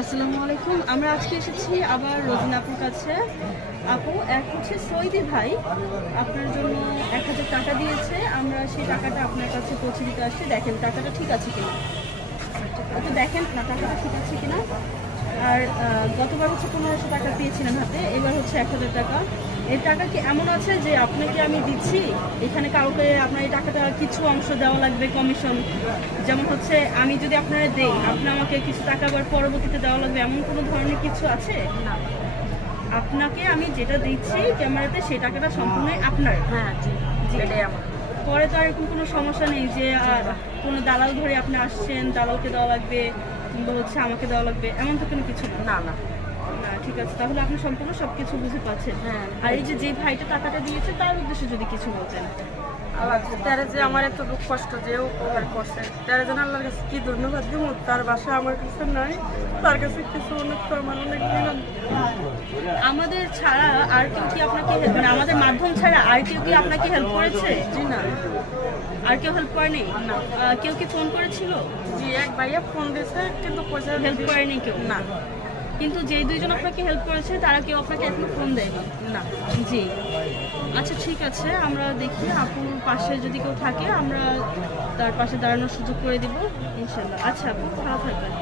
আসসালামু আলাইকুম। আমরা আজকে এসেছি আবার রোজিনা আপুর কাছে। আপু, এক হচ্ছে সৈদি ভাই আপনার জন্য ১,০০০ টাকা দিয়েছে। আমরা সেই টাকাটা আপনার কাছে পৌঁছে দিতে আসছি। দেখেন টাকাটা ঠিক আছে কিনা, একটু দেখেন না টাকাটা ঠিক আছে কিনা। আর গতবার হচ্ছে ১৫০০ টাকা পেয়েছিলেন হাতে, এবার হচ্ছে ১,০০০ টাকা। এই টাকা কি এমন আছে যে আপনাকে আমি দিচ্ছি, এখানে কাউকে আপনার এই টাকাটা কিছু অংশ দেওয়া লাগবে কমিশন, যেমন হচ্ছে আমি যদি আপনারা দেই আপনি আমাকে কিছু টাকা আবার পরবর্তীতে দেওয়া লাগবে, এমন কোনো ধরনের কিছু আছে? না। আপনাকে আমি যেটা দিচ্ছি ক্যামেরাতে সেই টাকাটা সম্পূর্ণই আপনার। হ্যাঁ, জি, জি। এটাই আমার। পরে তো আর এরকম কোনো সমস্যা নেই যে কোনো দালাল ধরে আপনি আসছেন, দালালকে দেওয়া লাগবে কিংবা হচ্ছে আমাকে দেওয়া লাগবে, এমন তো কোনো কিছু না। না, না। না, ঠিক আছে, তাহলে আপনি সম্পূর্ণ সবকিছু বুঝে পাচ্ছেন। হ্যাঁ। আর এই যে ভাইটা টাকাটা দিয়েছে তার উদ্দেশ্যে যদি কিছু বলতেন। আল্লাহ তারা যে আমার এত দুঃখ কষ্ট যে উপকার করছে, তারা যেন আল্লাহর কাছে কি ধন্যবাদ দিব, তার বাসা আমার কাছে নাই। তার কাছে কিছু অনেক তো আমার অনেক দিলাম। আমাদের ছাড়া আর কেউ কি আপনাকে মানে আমাদের মাধ্যম ছাড়া আর কেউ কি আপনাকে হেল্প করেছে? জি না। আর কেউ হেল্প করেনি? না। কেউ কি ফোন করেছিল? জি, এক ভাইয়া ফোন দিয়েছে কিন্তু পয়সা হেল্প করেনি কেউ? না। কিন্তু যেই দুইজন আপনাকে হেল্প করেছে তারা কেউ আপনাকে এখনো ফোন দেয়নি? না। জি। আচ্ছা ঠিক আছে, আমরা দেখি আপুর পাশে যদি কেউ থাকে আমরা তার পাশে দাঁড়ানোর সুযোগ করে দিব ইনশাল্লাহ। আচ্ছা আপু, ভালো থাকবেন।